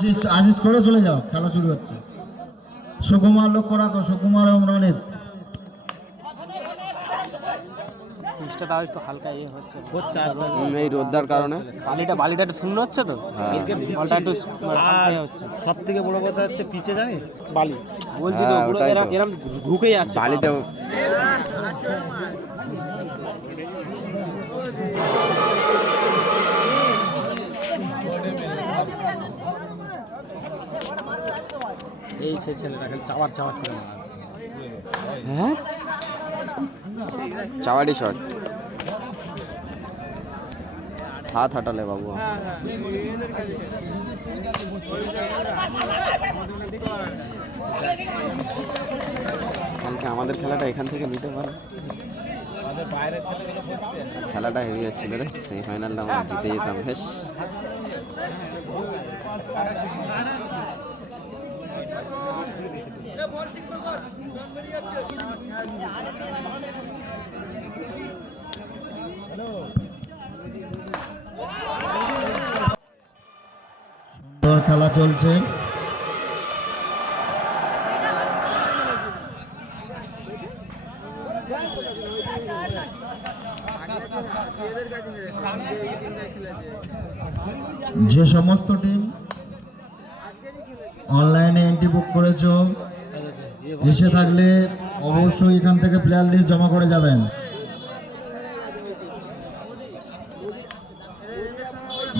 আশিস আশিস করে চলে যাও, খেলা শুরু হচ্ছে। সুকুমার লক্ষ্য রাখো, সুকুমার এবং রনিত। পিচটা তাও একটু হালকা ইয়ে হচ্ছে এই রোদ্দার কারণে বালিটা একটু শূন্য হচ্ছে তো, বলটা একটু আর সব থেকে বড় কথা হচ্ছে পিছে জানিস বালি, বলছি তো পুরো ওটাই তো। এরকম ঢুকে যাচ্ছে বালিতে এই সে ছেলেটা খালি চাওয়ার করে মারা। হ্যাঁ চাওয়াডি শট, হাত হাঁটালে বাবু। কালকে আমাদের খেলাটা এখান থেকে নিতে পারে, খেলাটা হেভি হচ্ছিল রে। সেমিফাইনালটা আমরা জিতে যেতাম বেশ। সুন্দর খেলা চলছে। যে সমস্ত টিম অনলাইনে এন্ট্রি বুক করেছো, এসে থাকলে অবশ্যই এখান থেকে প্লেয়ার লিস্ট জমা করে যাবেন।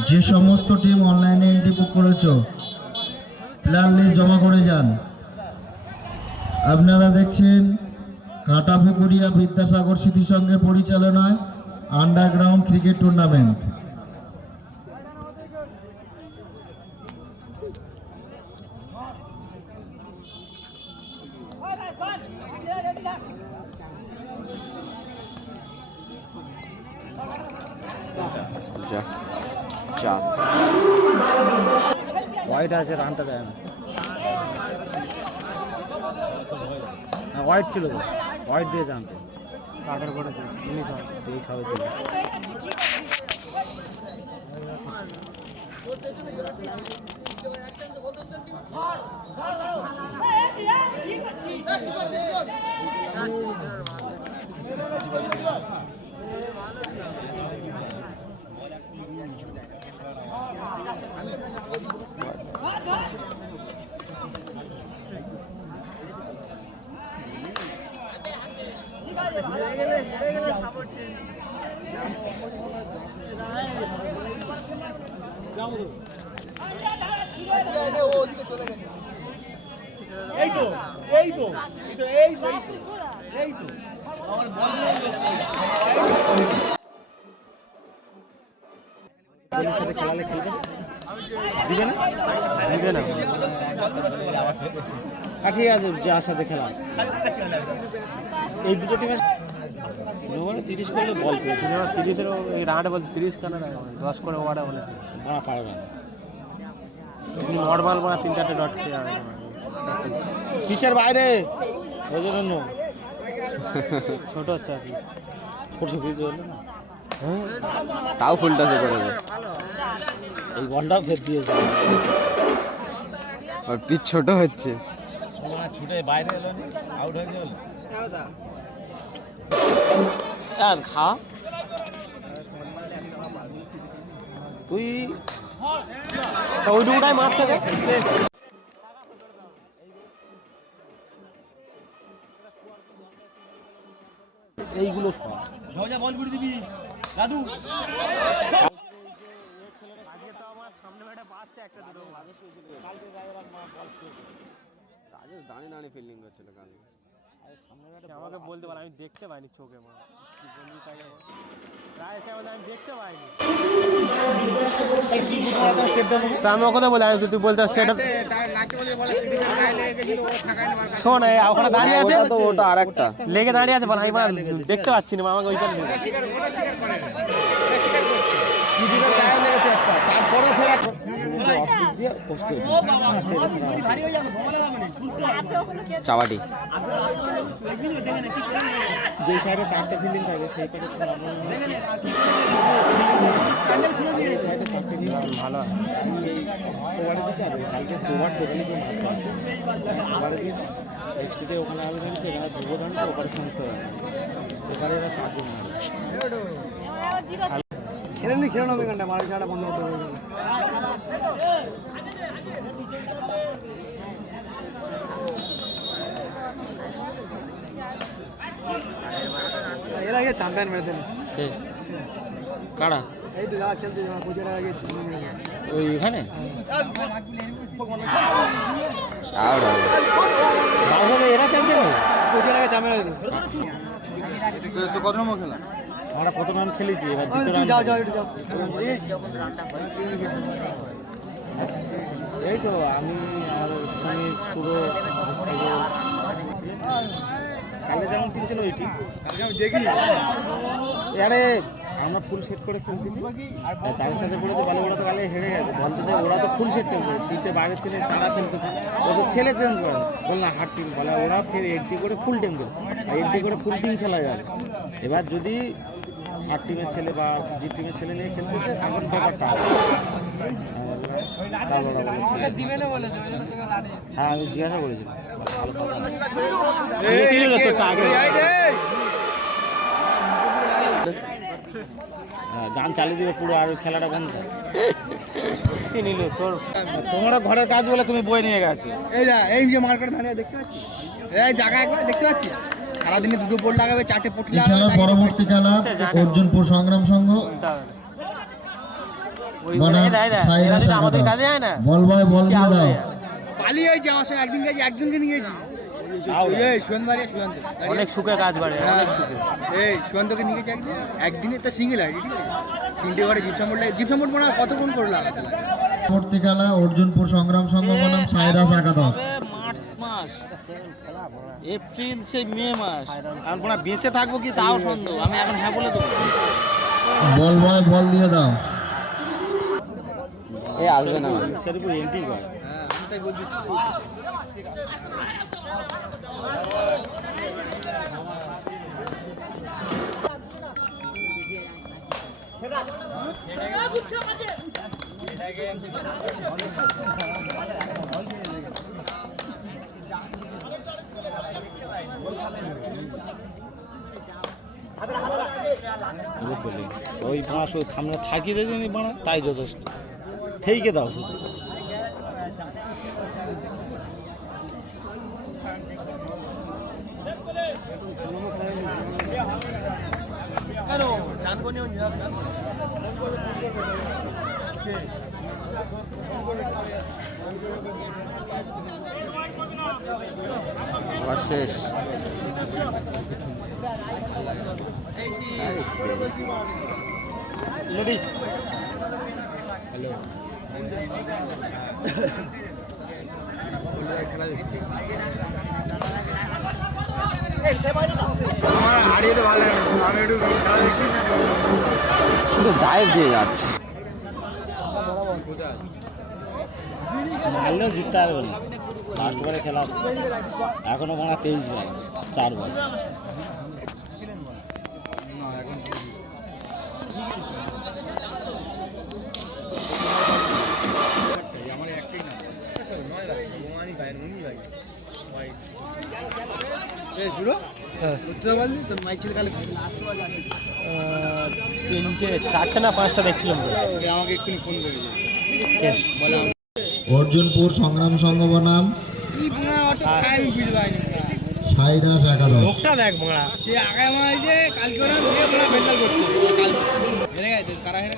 যে সমস্ত টিম অনলাইনে এন্ট্রি বুক করেছো, প্লেয়ার লিস্ট জমা করে যান। আপনারা দেখছেন কাটাপুকুরিয়া বিদ্যাসাগর স্মৃতি সংঘের পরিচালনায় আন্ডারগ্রাউন্ড ক্রিকেট টুর্নামেন্ট। চার হোয়াইট আছে, রানটা দেয় না। হোয়াইট ছিল তো, হোয়াইট দিয়ে জানতো কাঠের পড়েছে এই সবাই ছিল। এই তো এই তো এই তো এই তো এই তো আমার বল বলের সাথে খেলালে খেলবে দিবে না, দিবে না। ঠিক আছে যার সাথে খেলা। এই দুটো টিমের 30 করলে বল পেয়েছে 30-এর এই রানটা বলতে 30 কেন না, 10 করে ওভারে বলে না, পারবে না। নর্মাল বলা 3-4টে ডট খেয়ে যাবে। পিচের বাইরে ওই জন্য ছোট হচ্ছে আর কি। ছোট পিচ হলে না, তাও ফুলটা সে করেছে, এই বলটাও ফের দিয়েছে। আর পিচ ছোট হচ্ছে। ছুটে বাইরে এলো, আউট হয়ে গেল। খা তুই ওইটুকুটাই মাঠ থেকে এইগুলো সব ঝাউজা বল করে দিবি দাদু। আজকে তো আমার সামনে ব্যাটে পাচ্ছে একটা দুটো কালকে গায়ে রাখ মা বল শুয়ে রাজেশ দাঁড়িয়ে দাঁড়িয়ে ফিল্ডিং করছিল কালকে। সে আমাকে বলতে পারে, আমি দেখতে পাইনি চোখে মা কি বলবি তাকে। রাজেশকে বলতে আমি দেখতে পাইনি, তা আমি ওকে বলে আমি তুই বলতে স্টেট শোন ওখানে দাঁড়িয়ে আছে তো ওটা আরেকটা লেগে দাঁড়িয়ে আছে, বল আমি দেখতে পাচ্ছি না আমাকে ওইখানে তারপরে ফেরা অফিস দিয়ে পোস্টে ও বাবা মাছ ভারী হয়ে যাবে ঘোমালে হবে না সুস্থ চাবাটি দেখেন কি করে যে সাইডে 4টে ফিল্ডিং থাকে সেই পাশে দেখেন প্যান্ডেল খুলে দিয়ে সাইডে 4টে ফিল্ডিং ভালো হয় এই ওভারে দিতে হবে কালকে ওভার টোটালি তো ওভারে দিয়ে নেক্সট ডে ওখানে আগে থাকছে এখানে দুর্বোধনটা অপারেশন করতে হবে এবারে এরা 4 দিন মারে খেলে না এখানটা মারা ছাড়া বন্ধ করতে হবে এর আগে চ্যাম্পিয়ন মেরে দিল কে কারা এই তো যা খেলতে যাওয়া কোচের আগে ওই এখানে আউট হবে বাউসালে এরা চ্যাম্পিয়ন হবে কোচের আগে চ্যাম্পিয়ন হয়ে তো কত নম্বর খেলা আমরা কত রান খেলেছি এবার দ্বিতীয় তুমি রান যাও যাও একটু যাও এই তো আমি আর সুমিত সুরো কালে যেমন টিম ছিল ওই টিম কালকে আমি দেখিনি আরে আমরা ফুল সেট করে খেলতেছি আর তার সাথে করে তো বলে ওরা তো কালে হেরে গেছে বলতে যে ওরা তো ফুল সেট খেলছে 3টে বাইরের ছেলে তারা খেলতেছে ও তো ছেলে চেঞ্জ করে বল না হার্ড টিম বলে ওরা ফের 80 করে ফুল টিম খেলে আর 80 করে ফুল টিম খেলা যাবে এবার যদি হার্ড টিমের ছেলে বা জি টিমের ছেলে নিয়ে খেলতেছে এখন ব্যাপারটা হ্যাঁ আমি জিজ্ঞাসা করেছিলাম হ্যাঁ গান চালিয়ে দিবে পুরো আর খেলাটা বন্ধ নিল তোর তোমরা ঘরের কাজ বলে তুমি বই নিয়ে গেছো এই যা এই যে মার্কেটে দাঁড়িয়ে দেখতে পাচ্ছি এই জায়গা একবার দেখতে পাচ্ছি সারাদিনে 2টো বোর্ড লাগাবে 4টে পটি এই লাগাবে খেলার পরবর্তী খেলা অর্জুনপুর সংগ্রাম সংঘ বনাম সাইরাস আমাদের একাদশ। কাজে হয় না বল বয় বল দিয়ে দাও পালিয়ে হয়েছে আমার সঙ্গে একদিন গেছি একজনকে নিয়েছি এই সুয়ন্ত অনেক সুখে কাজ করে অনেক সুখে এই সুয়ন্তকে নিয়ে গেছি একদিনে তো সিঙ্গেল আইডি ঠিক আছে 3টে ঘরে জিপসাম বোর্ড মনে হয় কতক্ষণ করে লাগাতে লাগে পরবর্তী খেলা অর্জুনপুর সংগ্রাম সংঘ বনাম সাইরাস একাদশ। মার্চ মাস এপ্রিল সেই মে মাস আর বড় বেঁচে থাকবো কি তাও সন্দেহ আমি এখন হ্যাঁ বলে দেবো বল বয় বল দিয়ে দাও। এ আসবে না সেরকম এন্ট্রি করে ওই বাঁশ ওই থামলে থাকি দেয়নি বানা তাই যথেষ্ট থেইকে দাও শুধু কেন চান করে আবার শেষ লেডিস শুধু ডাইভ দিয়ে যাচ্ছে মারলেও জিততে পারবে না লাস্ট বারে খেলা এখনো মনে 23 বার 4 বার তিনটে 4টে না 5টা দেখছিলাম আমাকে এক্ষুনি ফোন করে অর্জুনপুর সংগ্রাম সংঘ বনাম কি বুনা অত টাইম ফিল পাইনি সাইরাস একাদশ। লোকটা দেখ মোড়া সে আগে মনে হয় যে কালকে ওরা নিয়ে বলা বেন্ডাল করতে কাল হেরে গেছে কারা হেরে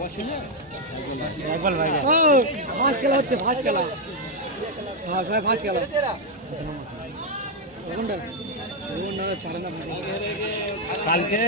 গেছে একবার ভাই ও ফার্স্ট খেলা হচ্ছে ফার্স্ট খেলা হ্যাঁ ভাই ফার্স্ট খেলা কোনটা কোনটা ছাড়ে না কালকে